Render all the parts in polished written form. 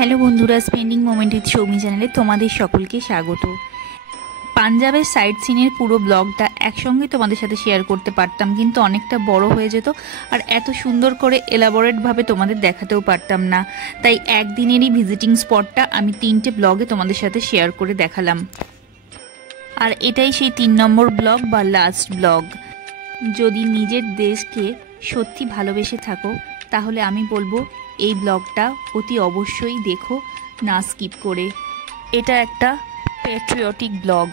Hello বন্ধুরা, spending moment with Soumi চ্যানেলে তোমাদের সকলকে স্বাগত। পাঞ্জাবের সাইট সিনের পুরো ব্লগটা একসঙ্গে তোমাদের সাথে শেয়ার করতে পারতাম, কিন্তু অনেকটা বড় হয়ে যেত আর এত সুন্দর করে এলাবোরেটভাবে তোমাদের দেখাতেও পারতাম না। তাই একদিনেরই ভিজিটিং স্পটটা আমি 3টে ব্লগে তোমাদের সাথে শেয়ার করে দেখালাম। আর এটাই সেই 3 নম্বর ব্লগ বা লাস্ট ব্লগ। যদি নিজের দেশকে সত্যি ভালোবেসে থাকো তাহলে আমি বলবো এই ব্লগটা অতি অবশ্যই দেখো, না স্কিপ করে। এটা একটা প্যাট্রিয়টিক ব্লগ।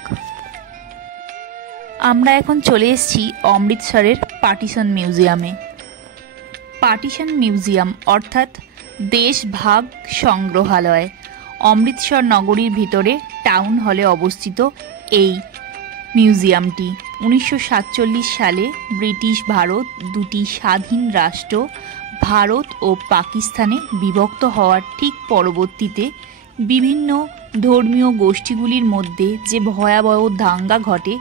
আমরা এখন চলে এসেছি অমৃতসরের পার্টিশন মিউজিয়ামে। পার্টিশন মিউজিয়াম অর্থাৎ দেশভাগ সংগ্রহালয় অমৃতসর নগরীর ভিতরে টাউন হলে অবস্থিত। এই মিউজিয়ামটি 1947 সালে ব্রিটিশ ভারত দুটি স্বাধীন রাষ্ট্র ভারত ও পাকিস্তানে বিভক্ত হওয়ার ঠিক পরবর্তীতে বিভিন্ন ধর্মীয় গোষ্ঠীগুলির মধ্যে যে ভয়াবহ দাঙ্গা ঘটে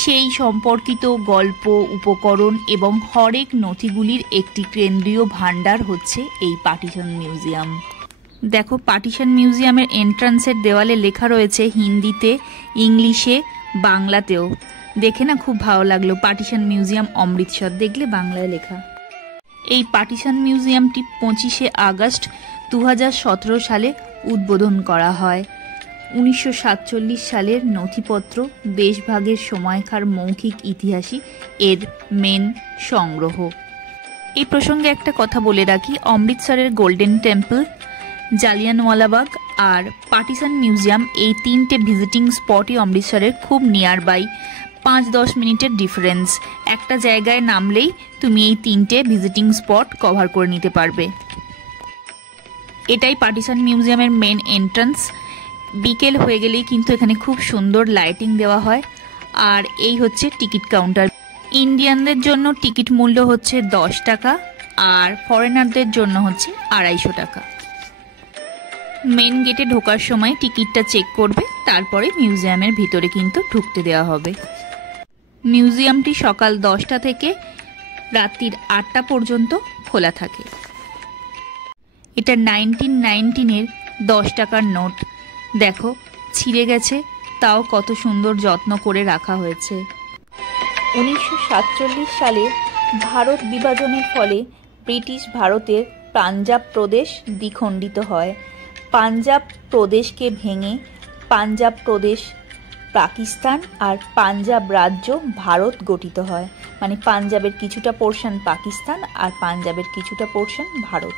সেই সম্পর্কিত গল্প, উপকরণ এবং হরেক নথিগুলির একটি কেন্দ্রীয় ভাণ্ডার হচ্ছে এই পার্টিশন মিউজিয়াম। দেখো, পার্টিশন মিউজিয়ামের এন্ট্রান্সের দেওয়ালে লেখা রয়েছে হিন্দিতে, ইংলিশে, বাংলাতেও। দেখে না খুব ভালো লাগলো, পার্টিশন মিউজিয়াম অমৃতসর দেখলে বাংলায় লেখা। এই পার্টিশন মিউজিয়ামটি 25শে আগস্ট 2017 সালে উদ্বোধন করা হয়। 1947 সালের নথিপত্র, দেশভাগের সময়কার মৌখিক ইতিহাসই এর মেন সংগ্রহ। এই প্রসঙ্গে একটা কথা বলে রাখি, অমৃতসরের গোল্ডেন টেম্পল, জালিয়ানওয়ালাবাগ আর পার্টিশন মিউজিয়াম এই 3টে ভিজিটিং স্পটই অমৃতসরের খুব নিয়ার বাই, 5-10 মিনিটের ডিফারেন্স। একটা জায়গায় নামলেই তুমি এই 3টে ভিজিটিং স্পট কভার করে নিতে পারবে। এটাই পার্টিশন মিউজিয়ামের মেন এন্ট্রান্স। বিকেল হয়ে গেলেই কিন্তু এখানে খুব সুন্দর লাইটিং দেওয়া হয়। আর এই হচ্ছে টিকিট কাউন্টার। ইন্ডিয়ানদের জন্য টিকিট মূল্য হচ্ছে 10 টাকা আর ফরেনারদের জন্য হচ্ছে 250 টাকা। মেন গেটে ঢোকার সময় টিকিটটা চেক করবে, তারপরে মিউজিয়ামের ভিতরে কিন্তু ঢুকতে দেওয়া হবে। মিউজিয়ামটি সকাল 10টা থেকে রাত্রির 8টা পর্যন্ত খোলা থাকে। এটা 1919-এর 10 টাকার নোট। দেখো, ছিঁড়ে গেছে, তাও কত সুন্দর যত্ন করে রাখা হয়েছে। 1947 সালে ভারত বিভাজনের ফলে ব্রিটিশ ভারতের পাঞ্জাব প্রদেশ দ্বিখণ্ডিত হয়। পাঞ্জাব প্রদেশকে ভেঙে পাঞ্জাব প্রদেশ পাকিস্তান আর পাঞ্জাব রাজ্য ভারত গঠিত হয়। মানে পাঞ্জাবের কিছুটা পোর্শন পাকিস্তান আর পাঞ্জাবের কিছুটা পোর্শন ভারত।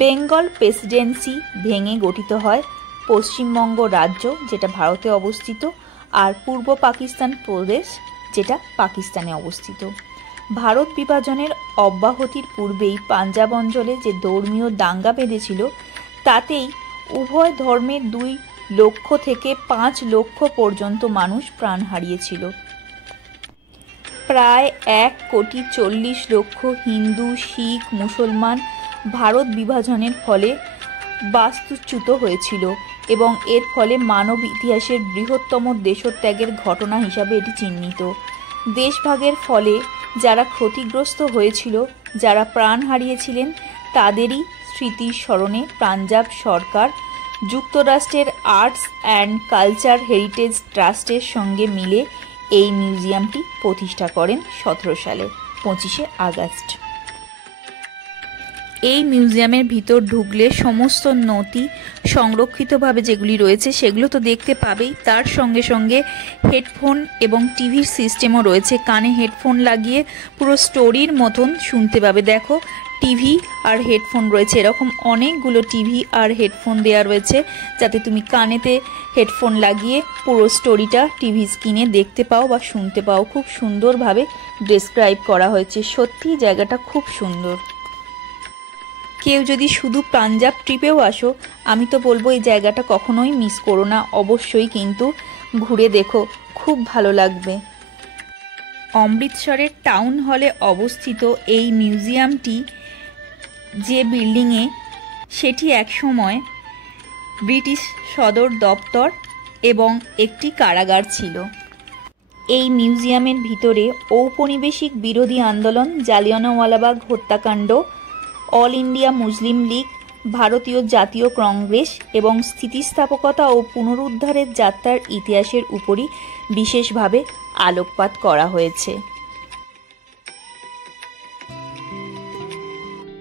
বেঙ্গল প্রেসিডেন্সি ভেঙে গঠিত হয় পশ্চিমবঙ্গ রাজ্য, যেটা ভারতে অবস্থিত, আর পূর্ব পাকিস্তান প্রদেশ, যেটা পাকিস্তানে অবস্থিত। ভারত বিভাজনের অব্যাহতির পূর্বেই পাঞ্জাব অঞ্চলে যে ধর্মীয় দাঙ্গা বেঁধেছিল তাতেই উভয় ধর্মের 2 লক্ষ থেকে 5 লক্ষ পর্যন্ত মানুষ প্রাণ হারিয়েছিল। প্রায় 1,40,00,000 হিন্দু, শিখ, মুসলমান ভারত বিভাজনের ফলে বাস্তুচ্যুত হয়েছিল এবং এর ফলে মানব ইতিহাসের বৃহত্তম দেশত্যাগের ঘটনা হিসাবে এটি চিহ্নিত। দেশভাগের ফলে যারা ক্ষতিগ্রস্ত হয়েছিল, যারা প্রাণ হারিয়েছিলেন, তাদেরই স্মৃতির স্মরণে পাঞ্জাব সরকার যুক্তরাষ্ট্রের আর্টস অ্যান্ড কালচার হেরিটেজ ট্রাস্টের সঙ্গে মিলে এই মিউজিয়ামটি প্রতিষ্ঠা করেন 17 সালে 25শে আগস্ট। এই মিউজিয়ামের ভিতর ঢুকলে সমস্ত নথি সংরক্ষিতভাবে যেগুলি রয়েছে সেগুলো তো দেখতে পাবেই, তার সঙ্গে সঙ্গে হেডফোন এবং টিভির সিস্টেমও রয়েছে। কানে হেডফোন লাগিয়ে পুরো স্টোরির মতন শুনতে পাবে। দেখো, টিভি আর হেডফোন রয়েছে, এরকম অনেকগুলো টিভি আর হেডফোন দেওয়া রয়েছে যাতে তুমি কানেতে হেডফোন লাগিয়ে পুরো স্টোরিটা টিভি স্ক্রিনে দেখতে পাও বা শুনতে পাও। খুব সুন্দরভাবে ডেসক্রাইব করা হয়েছে। সত্যি জায়গাটা খুব সুন্দর। কেউ যদি শুধু পাঞ্জাব ট্রিপেও আসো, আমি তো বলবো এই জায়গাটা কখনোই মিস করো না, অবশ্যই কিন্তু ঘুরে দেখো, খুব ভালো লাগবে। অমৃতসরের টাউন হলে অবস্থিত এই মিউজিয়ামটি যে বিল্ডিংয়ে, সেটি একসময় ব্রিটিশ সদর দপ্তর এবং একটি কারাগার ছিল। এই মিউজিয়ামের ভিতরে ঔপনিবেশিক বিরোধী আন্দোলন, জালিয়ানওয়ালাবাগ হত্যাকাণ্ড, অল ইন্ডিয়া মুসলিম লীগ, ভারতীয় জাতীয় কংগ্রেস এবং স্থিতিস্থাপকতা ও পুনরুদ্ধারের যাত্রার ইতিহাসের উপরই বিশেষভাবে আলোকপাত করা হয়েছে।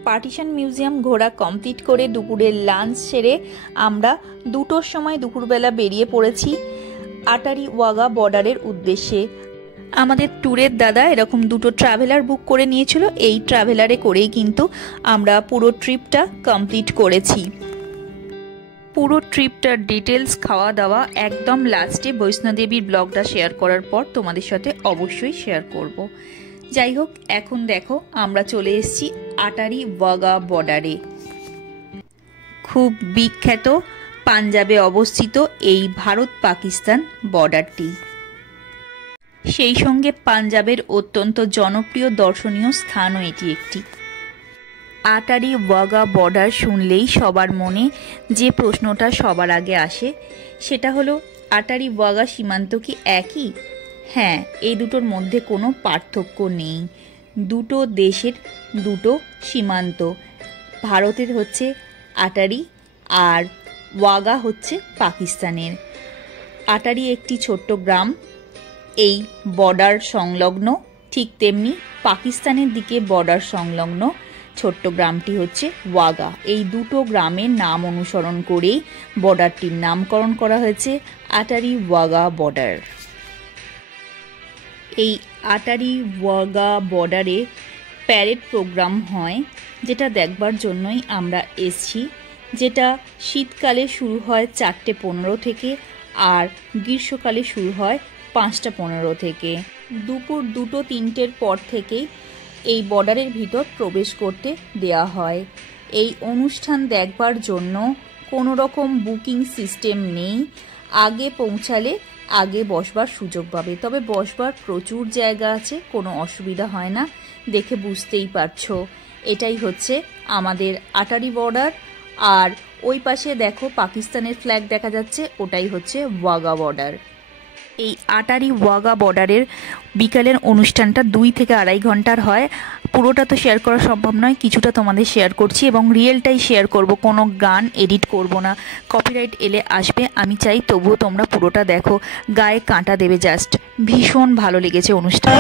পার্টিশন মিউজিয়াম ঘোরা কমপ্লিট করে দুপুরের লাঞ্চ সেরে আমরা 2টোর সময় দুপুরবেলা বেরিয়ে পড়েছি আটারি ওয়াগা বর্ডারের উদ্দেশ্যে। আমাদের ট্যুরের দাদা এরকম 2টো ট্রাভেলার বুক করে নিয়েছিল, এই ট্রাভেলারে করেই কিন্তু আমরা পুরো ট্রিপটা কমপ্লিট করেছি। পুরো ট্রিপটার ডিটেলস, খাওয়া দাওয়া একদম লাস্টে বৈষ্ণোদেবীর ব্লগটা শেয়ার করার পর তোমাদের সাথে অবশ্যই শেয়ার করব। যাই হোক, এখন দেখো আমরা চলে এসেছি আটারি ওয়াগা বর্ডারে। খুব বিখ্যাত পাঞ্জাবে অবস্থিত এই ভারত পাকিস্তান বর্ডারটি, সেই সঙ্গে পাঞ্জাবের অত্যন্ত জনপ্রিয় দর্শনীয় স্থানও এটি একটি। আটারি ওয়াগা বর্ডার শুনলেই সবার মনে যে প্রশ্নটা সবার আগে আসে সেটা হলো, আটারি ওয়াগা সীমান্ত কি একই? হ্যাঁ, এই দুটোর মধ্যে কোনো পার্থক্য নেই। দুটো দেশের দুটো সীমান্ত, ভারতের হচ্ছে আটারি আর ওয়াগা হচ্ছে পাকিস্তানের। আটারি একটি ছোট্ট গ্রাম এই বর্ডার সংলগ্ন, ঠিক তেমনি পাকিস্তানের দিকে বর্ডার সংলগ্ন ছোট্ট গ্রামটি হচ্ছে ওয়াগা। এই দুটো গ্রামের নাম অনুসরণ করেই বর্ডারটির নামকরণ করা হয়েছে আটারি ওয়াগা বর্ডার। এই আটারি ওয়াগা বর্ডারে প্যারেড প্রোগ্রাম হয়, যেটা দেখবার জন্যই আমরা এসছি, যেটা শীতকালে শুরু হয় 4:15 থেকে আর গ্রীষ্মকালে শুরু হয় 5:15 থেকে। দুপুর 2-3টের পর থেকেই এই বর্ডারের ভিতর প্রবেশ করতে দেয়া হয়। এই অনুষ্ঠান দেখবার জন্য কোনো রকম বুকিং সিস্টেম নেই, আগে পৌঁছালে আগে বসবার সুযোগ পাবে। তবে বসবার প্রচুর জায়গা আছে, কোনো অসুবিধা হয় না, দেখে বুঝতেই পারছো। এটাই হচ্ছে আমাদের আটারি বর্ডার। আর ওই পাশে দেখো পাকিস্তানের ফ্ল্যাগ দেখা যাচ্ছে, ওটাই হচ্ছে ওয়াগা বর্ডার। এই আটারি ওয়াগা বর্ডারের বিকালের অনুষ্ঠানটা 2 থেকে 2.5 ঘন্টার হয়। পুরোটা তো শেয়ার করা সম্ভব নয়, কিছুটা তোমাদের শেয়ার করছি এবং রিয়েলটাই শেয়ার করব, কোনো গান এডিট করব না, কপিরাইট এলে আসবে আমি চাই, তবুও তোমরা পুরোটা দেখো, গায়ে কাঁটা দেবে জাস্ট। ভীষণ ভালো লেগেছে অনুষ্ঠান।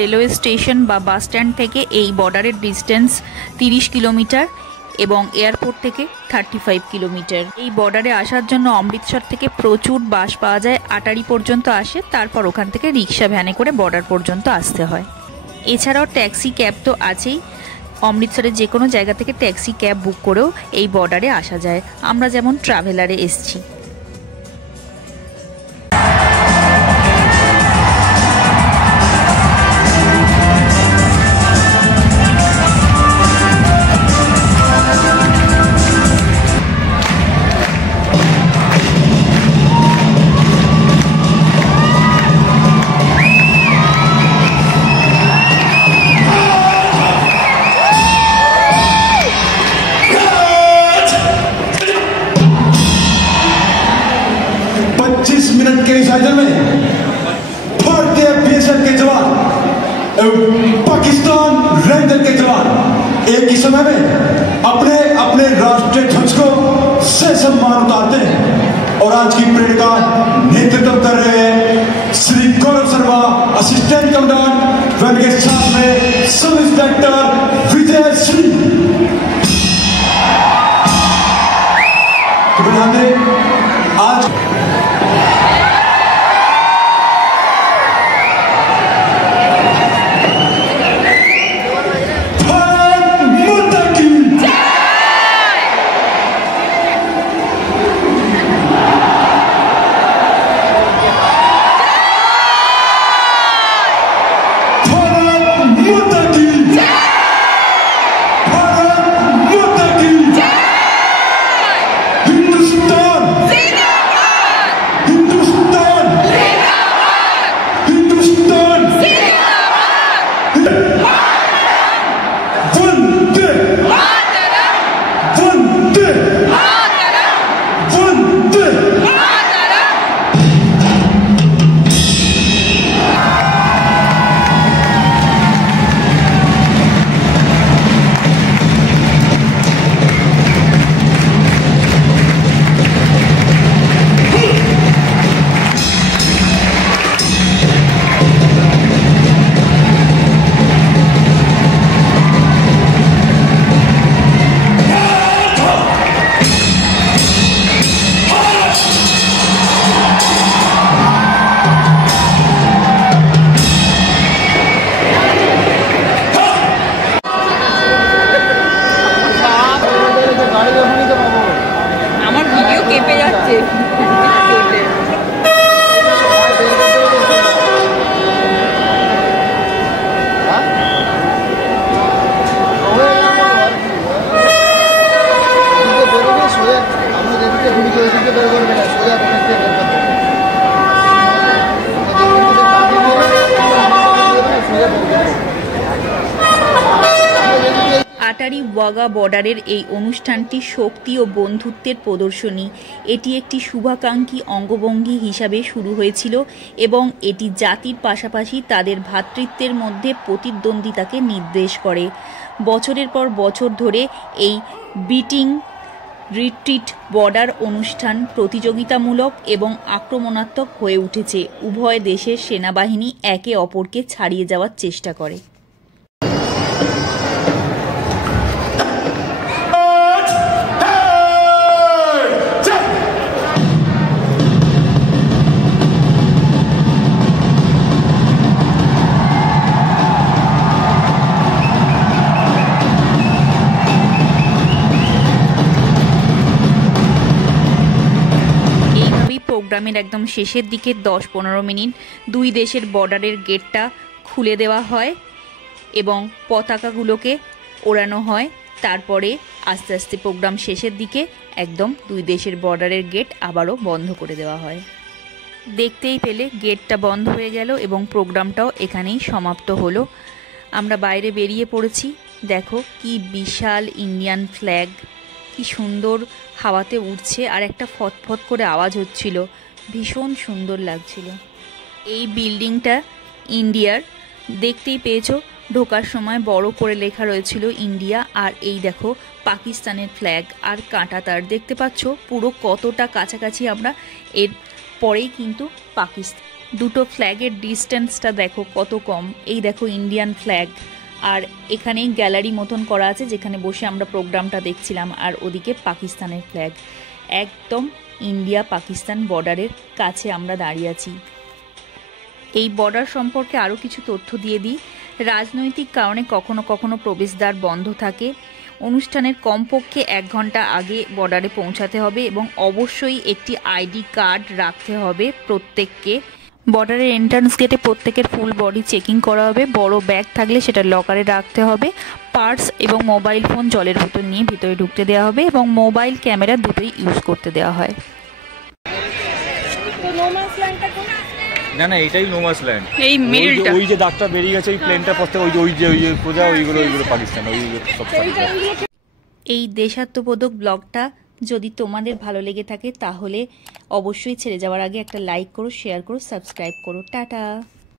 রেলওয়ে স্টেশন বা বাস স্ট্যান্ড থেকে এই বর্ডারের ডিস্টেন্স 30 কিলোমিটার এবং এয়ারপোর্ট থেকে 35 কিলোমিটার। এই বর্ডারে আসার জন্য অমৃতসর থেকে প্রচুর বাস পাওয়া যায়, আটারি পর্যন্ত আসে, তারপর ওখান থেকে রিক্সা ভ্যানে করে বর্ডার পর্যন্ত আসতে হয়। এছাড়াও ট্যাক্সি ক্যাব তো আছেই, অমৃতসরের যে কোনো জায়গা থেকে ট্যাক্সি ক্যাব বুক করেও এই বর্ডারে আসা যায়। আমরা যেমন ট্রাভেলারে এসছি। के इस आयोजन में भारतीय बीएसएफ के जवान एवं पाकिस्तान रेंजर के जवान एक ही समय में अपने अपने राष्ट्रीय ध्वज को से सम्मान उतारते हैं और आज की परेड का नेतृत्व कर रहे हैं श्री गौरव शर्मा, असिस्टेंट कमांडेंट, व उनके साथ में सब इंस्पेक्टर विजय सिंह। आज আটারি ওয়াগা বর্ডারের এই অনুষ্ঠানটি শক্তি ও বন্ধুত্বের প্রদর্শনী। এটি একটি শুভাকাঙ্ক্ষী অঙ্গভঙ্গি হিসাবে শুরু হয়েছিল এবং এটি জাতির পাশাপাশি তাদের ভ্রাতৃত্বের মধ্যে প্রতিদ্বন্দ্বিতাকে নির্দেশ করে। বছরের পর বছর ধরে এই বিটিং রিট্রিট বর্ডার অনুষ্ঠান প্রতিযোগিতামূলক এবং আক্রমণাত্মক হয়ে উঠেছে। উভয় দেশের সেনাবাহিনী একে অপরকে ছাড়িয়ে যাওয়ার চেষ্টা করে। প্রোগ্রামের একদম শেষের দিকে 10-15 মিনিট দুই দেশের বর্ডারের গেটটা খুলে দেওয়া হয় এবং পতাকাগুলোকে ওড়ানো হয়। তারপরে আস্তে আস্তে প্রোগ্রাম শেষের দিকে একদম দুই দেশের বর্ডারের গেট আবারও বন্ধ করে দেওয়া হয়। দেখতেই পেলে গেটটা বন্ধ হয়ে গেল এবং প্রোগ্রামটাও এখানেই সমাপ্ত হলো। আমরা বাইরে বেরিয়ে পড়েছি। দেখো কি বিশাল ইন্ডিয়ান ফ্ল্যাগ, কি সুন্দর হাওয়াতে উঠছে আর একটা ফটফট করে আওয়াজ হচ্ছিল, ভীষণ সুন্দর লাগছিল। এই বিল্ডিংটা ইন্ডিয়ার, দেখতেই পেয়েছো ঢোকার সময় বড় করে লেখা রয়েছিল ইন্ডিয়া। আর এই দেখো পাকিস্তানের ফ্ল্যাগ আর কাঁটা তার, দেখতে পাচ্ছ পুরো কতটা কাছাকাছি আমরা। এর পরেই কিন্তু পাকিস্তান, দুটো ফ্ল্যাগের ডিস্টেন্সটা দেখো কত কম। এই দেখো ইন্ডিয়ান ফ্ল্যাগ আর এখানেই গ্যালারি মতন করা আছে যেখানে বসে আমরা প্রোগ্রামটা দেখছিলাম, আর ওদিকে পাকিস্তানের ফ্ল্যাগ। একদম ইন্ডিয়া পাকিস্তান বর্ডারের কাছে আমরা দাঁড়িয়ে আছি। এই বর্ডার সম্পর্কে আরও কিছু তথ্য দিয়ে দিই। রাজনৈতিক কারণে কখনো কখনো প্রবেশদ্বার বন্ধ থাকে। অনুষ্ঠানের কমপক্ষে 1 ঘন্টা আগে বর্ডারে পৌঁছাতে হবে এবং অবশ্যই একটি আইডি কার্ড রাখতে হবে প্রত্যেককে। বর্ডারের এন্ট্রান্স গেটে প্রত্যেকের ফুল বডি চেকিং করা হবে। বড় ব্যাগ থাকলে সেটা লকারে রাখতে হবে। পার্স এবং মোবাইল ফোন জলের বোতল নিয়ে ভিতরে ঢুকতে দেওয়া হবে এবং মোবাইল ক্যামেরা দুটোই ইউজ করতে দেওয়া হয়। না না, এটাই নোমাস ল্যান্ড। এই মিডলটা, ওই যে দাগটা বেরিয়ে গেছে ওই প্লেনটা পথে, ওই যে সোজা ওইগুলো পাকিস্তান, ওই সব। এই দেশাত্মবোধক ব্লগটা যদি তোমাদের ভালো লেগে থাকে তাহলে অবশ্যই ছেড়ে যাওয়ার আগে একটা লাইক করো, শেয়ার করো, সাবস্ক্রাইব করো। টাটা।